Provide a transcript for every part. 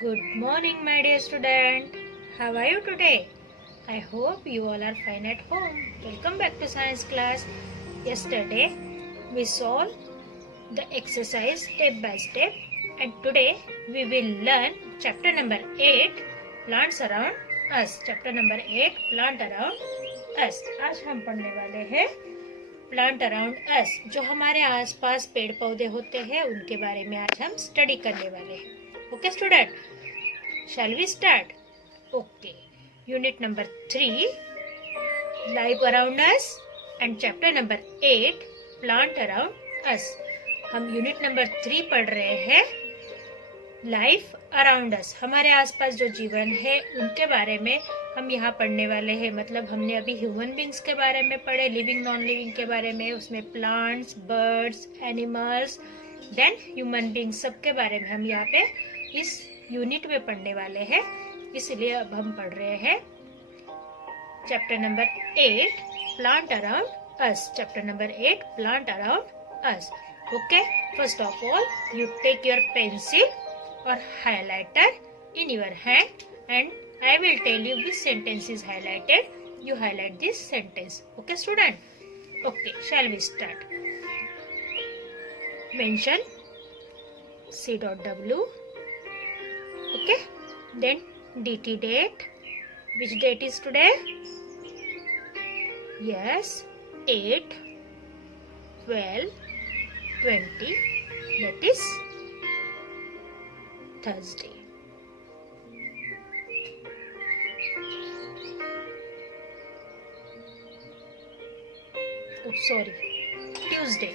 Good morning, my dear student. How are you today? I hope you all are fine at home. Welcome back to science class. Yesterday, we solved the exercise step by step, and today we will learn chapter number 8, Plants Around Us. Chapter number 8, Plant Around Us. आज हम पढ़ने वाले हैं plant around अस, जो हमारे आसपास पेड़ पौधे होते हैं उनके बारे में आज हम स्टडी करने वाले हैं. Okay student, shall we start? Okay, unit number 3 life around us and chapter number 8 plant around us. हम यूनिट नंबर 3 पढ़ रहे हैं लाइफ अराउंड अस. हमारे आसपास जो जीवन है उनके बारे में हम यहाँ पढ़ने वाले हैं. मतलब हमने अभी ह्यूमन बींग्स के बारे में पढ़े, लिविंग नॉन लिविंग के बारे में, उसमें plants, birds, animals, then human beings, सबके बारे में हम यहाँ पे इस यूनिट में पढ़ने वाले हैं. इसलिए अब हम पढ़ रहे हैं chapter number 8 plant around us. Chapter number 8 plant around us. Okay, first of all you take your pencil or highlighter in your hand and I will tell you which sentence is highlighted. You highlight this sentence. Okay student? Okay, shall we start? Mention C.W. Okay, then DT date. Which date is today? Yes, 8, 12, 20. That is Thursday. Oh, sorry, Tuesday.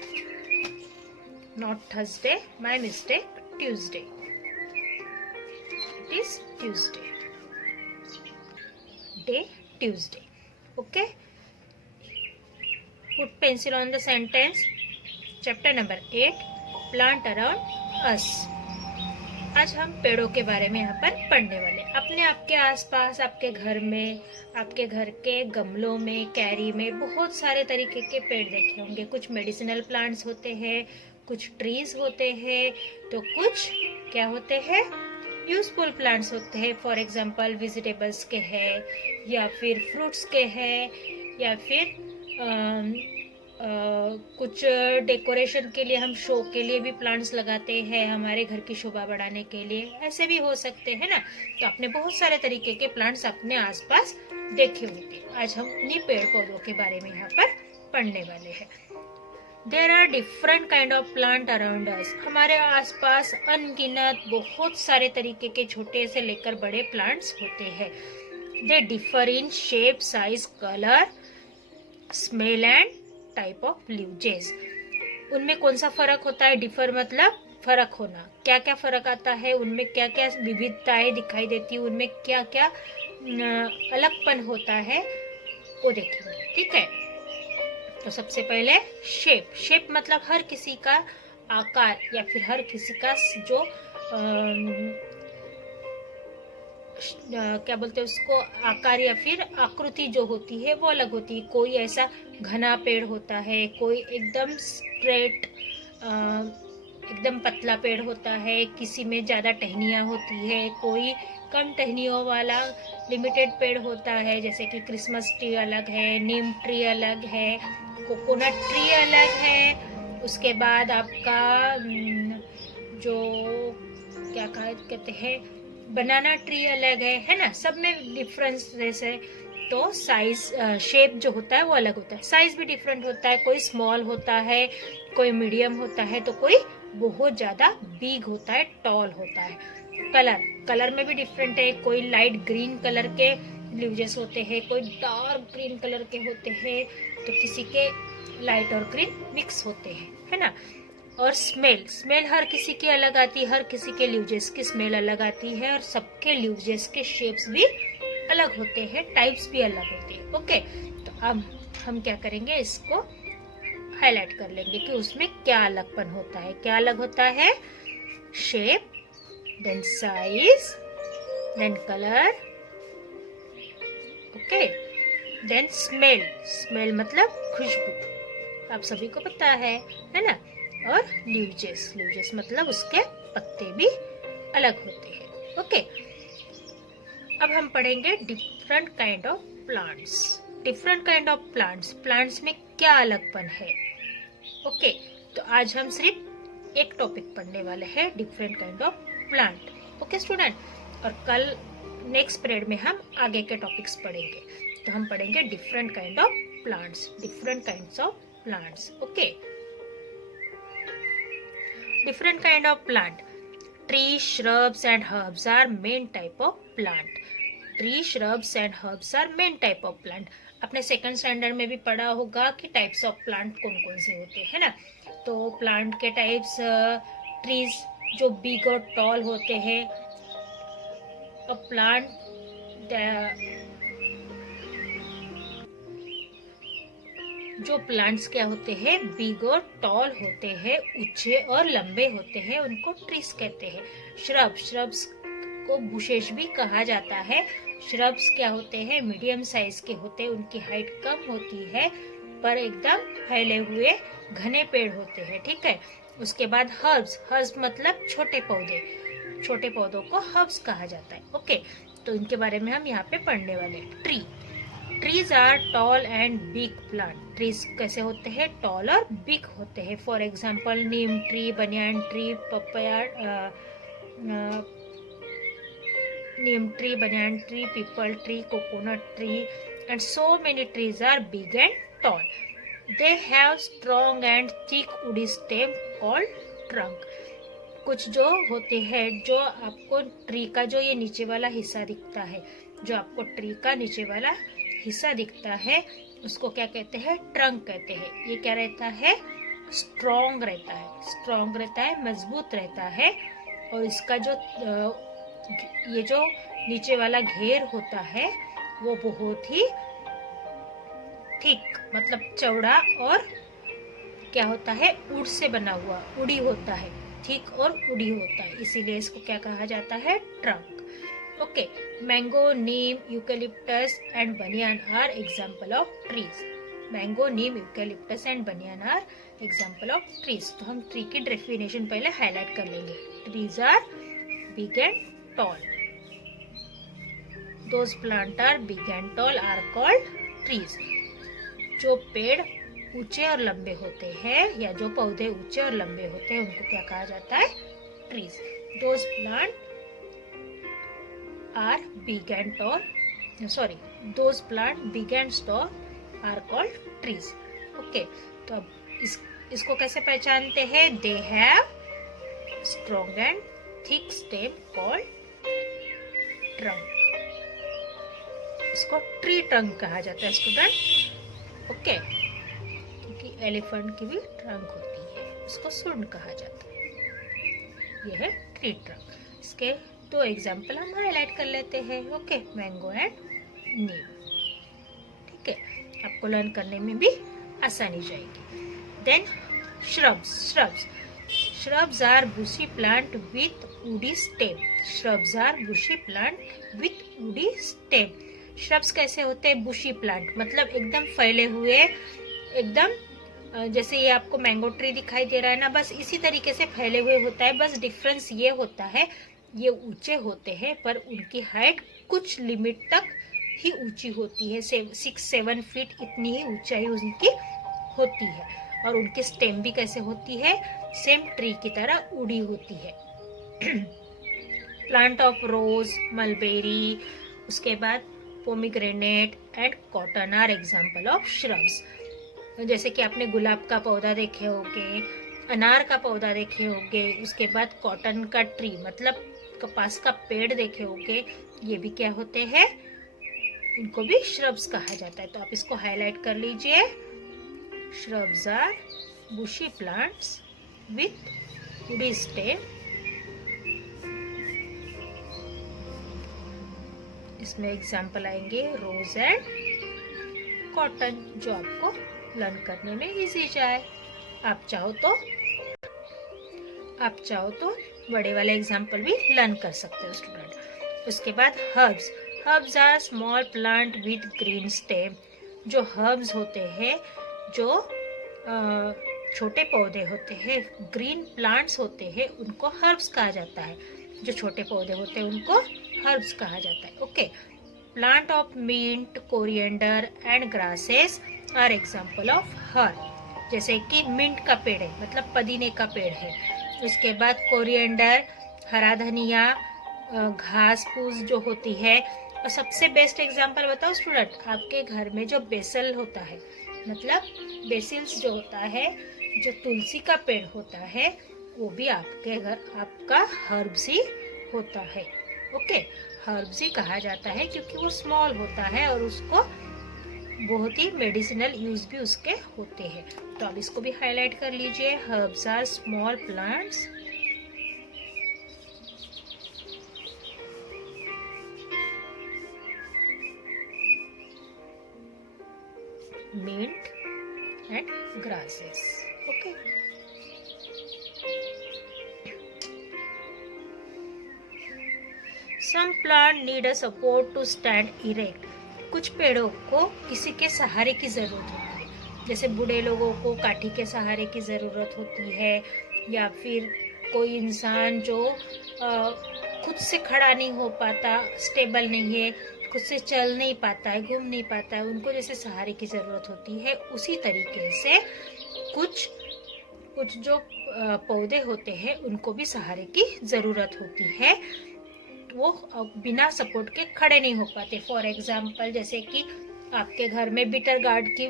Not Thursday. My mistake. Tuesday. It is Tuesday. Day Tuesday. Okay. Put pencil on the sentence. Chapter number 8. Plant around us. आज हम पेड़ों के बारे में यहाँ पर पढ़ने वाले. अपने आपके आसपास, आपके घर में, आपके घर के गमलों में, कैरी में बहुत सारे तरीके के पेड़ देखे होंगे. कुछ मेडिसिनल प्लांट्स होते हैं, कुछ ट्रीज होते हैं, तो कुछ क्या होते हैं, यूजफुल प्लांट्स होते हैं. फॉर एग्जांपल वेजिटेबल्स के हैं, या फिर फ्रूट्स के हैं, या फिर कुछ डेकोरेशन के लिए, हम शो के लिए भी प्लांट्स लगाते हैं, हमारे घर की शोभा बढ़ाने के लिए. ऐसे भी हो सकते हैं ना. तो आपने बहुत सारे तरीके के प्लांट्स अपने आसपास देखे होंगे. आज हम उन्हीं पेड़ पौधों के बारे में यहाँ पर पढ़ने वाले हैं. There are different kind of plant around us. हमारे आसपास अनगिनत बहुत सारे तरीके के छोटे से लेकर बड़े प्लांट्स होते हैं. They differ in shape, size, colour, smell and type of leaves. उनमें कौन सा फर्क होता है? डिफर मतलब फर्क होना. क्या क्या फर्क आता है उनमें, क्या क्या विविधताएं दिखाई देती है उनमें, क्या क्या अलगपन होता है, वो देखेंगे. ठीक है, तो सबसे पहले शेप. शेप मतलब हर किसी का आकार, या फिर हर किसी का जो क्या बोलते हैं उसको, आकार या फिर आकृति जो होती है वो अलग होती है. कोई ऐसा घना पेड़ होता है, कोई एकदम स्ट्रेट, एकदम पतला पेड़ होता है, किसी में ज्यादा टहनियाँ होती है, कोई कम टहनियों वाला लिमिटेड पेड़ होता है. जैसे कि क्रिसमस ट्री अलग है, नीम ट्री अलग है, कोकोनट ट्री अलग है. उसके बाद आपका जो क्या कहते हैं, बनाना ट्री अलग है ना. सब में डिफरेंस है. तो साइज, शेप जो होता है वो अलग होता है. साइज भी डिफरेंट होता है. कोई स्मॉल होता है, कोई मीडियम होता है, तो कोई बहुत ज्यादा बिग होता है, टॉल होता है. कलर में भी डिफरेंट है. कोई लाइट ग्रीन कलर के लीव्स होते हैं, कोई डार्क ग्रीन कलर के होते हैं, तो किसी के लाइट और ग्रीन मिक्स होते हैं, है ना. और स्मेल हर किसी की अलग आती है. हर किसी के लीव्स की स्मेल अलग आती है, और सबके लीव्स के शेप्स भी अलग होते हैं, टाइप्स भी अलग होते हैं. ओके, तो अब हम क्या करेंगे, इसको हाईलाइट कर लेंगे कि उसमें क्या अलगपन होता है. क्या अलग होता है? Shape, then size, then colour. Okay, then smell मतलब खुशबू, आप सभी को पता है ना. और लीव्स मतलब उसके पत्ते भी अलग होते हैं. ओके, अब हम पढ़ेंगे different kind of plants. Different kind of plants, plants में क्या अलगपन है। ओके, तो आज हम सिर्फ एक टॉपिक पढ़ने वाले हैं, different kind of plant. Okay student, और कल नेक्स्ट पीरियड में हम आगे के टॉपिक्स पढ़ेंगे। तो हम पढ़ेंगे different kind of plants, different kinds of plants. Okay, different kind of plant. Tree, shrubs and herbs are main type of plant. Tree, shrubs and herbs are main type of plant. अपने second standard में भी पढ़ा होगा कि types of plant कौन कौन से होते हैं ना। तो प्लांट के टाइप्स, ट्रीज जो बिग और टॉल होते हैं, अ प्लांट जो प्लांट्स क्या होते हैं, बिग और टॉल होते हैं, ऊंचे और लंबे होते हैं, उनको ट्रीज कहते हैं। श्रब्स को बुशेस भी कहा जाता है। श्रब्स क्या होते हैं, मीडियम साइज के होते हैं, उनकी हाइट कम होती है पर एकदम फैले हुए घने पेड़ होते हैं। ठीक है, उसके बाद हर्ब्स मतलब छोटे पौधे, छोटे पौधों को हर्ब्स कहा जाता है। ओके, तो इनके बारे में हम यहाँ पे पढ़ने वाले हैं। Trees are tall and big plant. Trees कैसे होते हैं, टॉल और बिग होते हैं। For example neem tree, banyan tree, papaya, neem tree, banyan tree, peepal tree, coconut tree and so many trees are big and tall. They have strong and thick woody stem called trunk. कुछ जो होते हैं, जो आपको tree का जो ये नीचे वाला हिस्सा दिखता है, जो आपको ट्री का नीचे वाला हिस्सा दिखता है, उसको क्या कहते हैं, ट्रंक कहते हैं। ये क्या रहता है, स्ट्रॉन्ग रहता है, स्ट्रॉन्ग रहता है, मजबूत रहता है। और इसका जो ये जो नीचे वाला घेर होता है वो बहुत ही थिक मतलब चौड़ा और क्या होता है, वुड से बना हुआ, उड़ी होता है, थिक और उड़ी होता है, इसीलिए इसको क्या कहा जाता है, trunk. Okay, mango, neem, eucalyptus and banyan are example of trees. Mango, neem, eucalyptus and banyan are example of trees. तो हम ट्री की डेफिनेशन पहले हाईलाइट कर लेंगे। Trees are big and tall. Those plant are big and tall are called trees. जो पेड़ ऊंचे और लंबे होते हैं या जो पौधे ऊंचे और लंबे होते हैं उनको क्या कहा जाता है, trees. Those plant are big and tall, those plant big and tall are called trees. Okay, तो अब इसको कैसे पहचानते हैं, they have strong and thick stem called trunk. इसको ट्री ट्रंक कहा जाता है स्टूडेंट। ओके, क्योंकि एलिफेंट की भी ट्रंक होती है, उसको सूंड कहा जाता है। यह है ट्री ट्रंक। इसके दो एग्जाम्पल हम हाईलाइट कर लेते हैं। Okay, mango and neem. ठीक है, आपको लर्न करने में भी आसानी जाएगी। Then shrubs are bushy plant with woody stem. Shrubs are bushy plant with woody stem. Shrubs कैसे होते हैं, बुशी प्लांट मतलब एकदम फैले हुए, एकदम जैसे ये आपको मैंगो ट्री दिखाई दे रहा है ना, बस इसी तरीके से फैले हुए होता है। बस डिफरेंस ये होता है, ये ऊंचे होते हैं पर उनकी हाइट कुछ लिमिट तक ही ऊंची होती है, 6-7 फीट इतनी ही ऊंचाई उनकी होती है। और उनकी स्टेम भी कैसे होती है, सेम ट्री की तरह उड़ी होती है। प्लांट ऑफ रोज, मलबेरी, उसके बाद pomegranate and cotton are example of shrubs. जैसे कि आपने गुलाब का पौधा देखे होंगे, अनार का पौधा देखे होंगे, उसके बाद कॉटन का ट्री मतलब कपास का पेड़ देखे होंगे, ये भी क्या होते हैं, इनको भी श्रब्स कहा जाता है। तो आप इसको हाईलाइट कर लीजिए। Shrubs are bushy plants with woody stem. इसमें एग्जाम्पल आएंगे रोज एंड कॉटन, जो आपको लर्न करने में इजी जाए। आप चाहो तो बड़े वाले एग्जाम्पल भी लर्न कर सकते हो स्टूडेंट। उसके बाद herbs are small plant with green stem. जो हर्ब्स होते हैं, जो छोटे पौधे होते हैं, ग्रीन प्लांट्स होते हैं, उनको हर्ब्स कहा जाता है। जो छोटे पौधे होते हैं उनको हर्ब्स कहा जाता है। Okay, plant of mint, coriander and grasses are example of herb. जैसे कि मिंट का पेड़ है, मतलब पुदीने का पेड़ है। उसके बाद कोरिएंडर, हरा धनिया, घास फूस जो होती है। और सबसे बेस्ट एग्जाम्पल बताओ स्टूडेंट, आपके घर में जो बेसल होता है, मतलब बेसिल्स जो होता है, जो तुलसी का पेड़ होता है, वो भी आपके घर आपका हर्ब्स ही होता है। ओके, हर्ब्स ही कहा जाता है क्योंकि वो स्मॉल होता है और उसको बहुत ही मेडिसिनल यूज भी उसके होते हैं। तो अब इसको भी हाईलाइट कर लीजिए, herbs are small plants mint and grasses. Okay. Some plant need a support to stand erect. कुछ पेड़ों को किसी के सहारे की जरूरत होती है। जैसे बूढ़े लोगों को काठी के सहारे की जरूरत होती है, या फिर कोई इंसान जो खुद से खड़ा नहीं हो पाता, स्टेबल नहीं है, खुद से चल नहीं पाता है, घूम नहीं पाता है, उनको जैसे सहारे की जरूरत होती है, उसी तरीके से कुछ जो पौधे होते हैं उनको भी सहारे की जरूरत होती है। वो बिना सपोर्ट के खड़े नहीं हो पाते। फॉर एग्जाम्पल, जैसे कि आपके घर में बिटर गार्ड की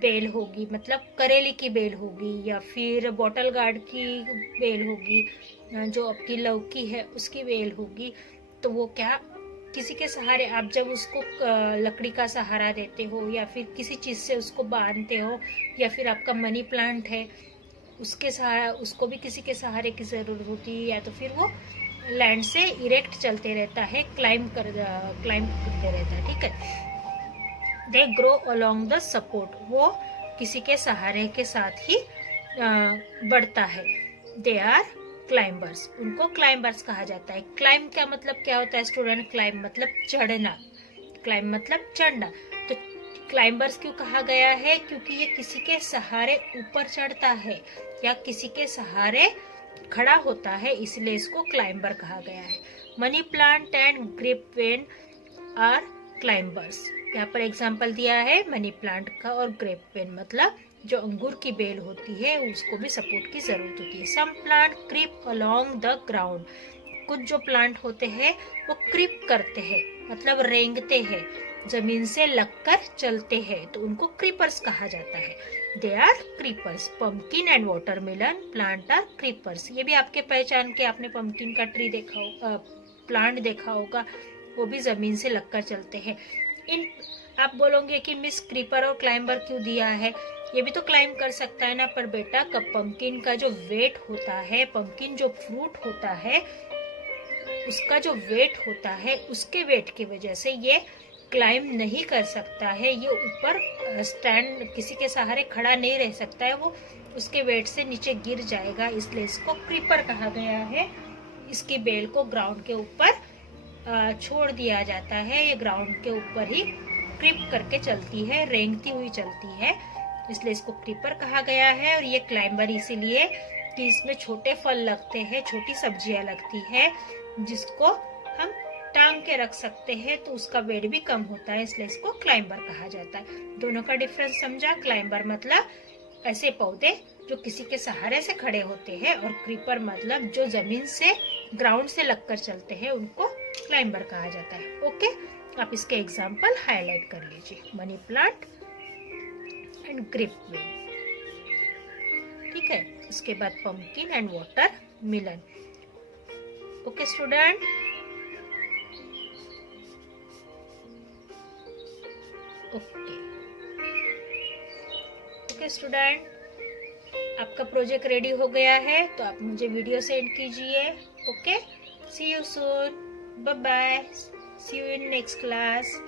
बेल होगी, मतलब करेले की बेल होगी, या फिर बॉटल गार्ड की बेल होगी, जो आपकी लौकी है उसकी बेल होगी। तो वो क्या, किसी के सहारे आप जब उसको लकड़ी का सहारा देते हो, या फिर किसी चीज से उसको बांधते हो, या फिर आपका मनी प्लांट है उसके सहारा, उसको भी किसी के सहारे की जरूरत होती है, या तो फिर वो लैंड से इरेक्ट चलते रहता है, क्लाइंब करते रहता है। ठीक है, they grow along the support, वो किसी के सहारे के साथ ही बढ़ता है। दे आर क्लाइंबर्स, उनको क्लाइंबर्स कहा जाता है। क्लाइंब का मतलब क्या होता है स्टूडेंट? क्लाइंब मतलब चढ़ना, क्लाइंब मतलब चढ़ना। तो क्लाइंबर्स क्यों कहा गया है? क्योंकि ये किसी के सहारे ऊपर चढ़ता है या किसी के सहारे खड़ा होता है, इसलिए इसको क्लाइंबर कहा गया है। Money plant and grape vine are climbers. यहाँ पर एग्जाम्पल दिया है मनी प्लांट का और ग्रेप वेन, मतलब जो अंगूर की बेल होती है उसको भी सपोर्ट की जरूरत होती है। Some plant creep along the ground, कुछ जो प्लांट होते हैं वो क्रीप करते हैं, मतलब रेंगते हैं, जमीन से लगकर चलते हैं, तो उनको क्रीपर्स कहा जाता है। They are creepers. Pumpkin and watermelon plant are creepers. ये भी आपके पहचान के, आपने पंपकिन का ट्री देखा होगा, प्लांट देखा होगा, वो भी जमीन से लगकर चलते हैं। इन आप बोलोगे कि मिस क्रीपर और क्लाइंबर क्यों दिया है? ये भी तो क्लाइंब कर सकता है ना। पर बेटा, कब पंपकिन का जो वेट होता है, पंपकिन जो फ्रूट होता है उसका जो वेट होता है, उसके वेट की वजह से ये क्लाइंब नहीं कर सकता है, ये ऊपर स्टैंड किसी के सहारे खड़ा नहीं रह सकता है, वो उसके वेट से नीचे गिर जाएगा, इसलिए इसको क्रीपर कहा गया है। इसकी बेल को ग्राउंड के ऊपर छोड़ दिया जाता है, ये ग्राउंड के ऊपर ही क्रीप करके चलती है, रेंगती हुई चलती है, इसलिए इसको क्रीपर कहा गया है। और ये क्लाइंबर इसीलिए कि इसमें छोटे फल लगते हैं, छोटी सब्जियां लगती है, जिसको हम टांग के रख सकते हैं, तो उसका वेट भी कम होता है, इसलिए इसको क्लाइंबर कहा जाता है। दोनों का डिफरेंस समझा? क्लाइंबर मतलब ऐसे पौधे जो किसी के सहारे से खड़े होते हैं, और क्रीपर मतलब जो जमीन से, ग्राउंड से लगकर चलते हैं, उनको क्लाइंबर कहा जाता है। ओके, आप इसके एग्जाम्पल हाईलाइट कर लीजिए, money plant and grape vine. ठीक है, इसके बाद pumpkin and watermelon. Okay student, okay student, आपका प्रोजेक्ट रेडी हो गया है, तो आप मुझे वीडियो सेंड कीजिए। Okay, see you soon, bye bye, see you in next class.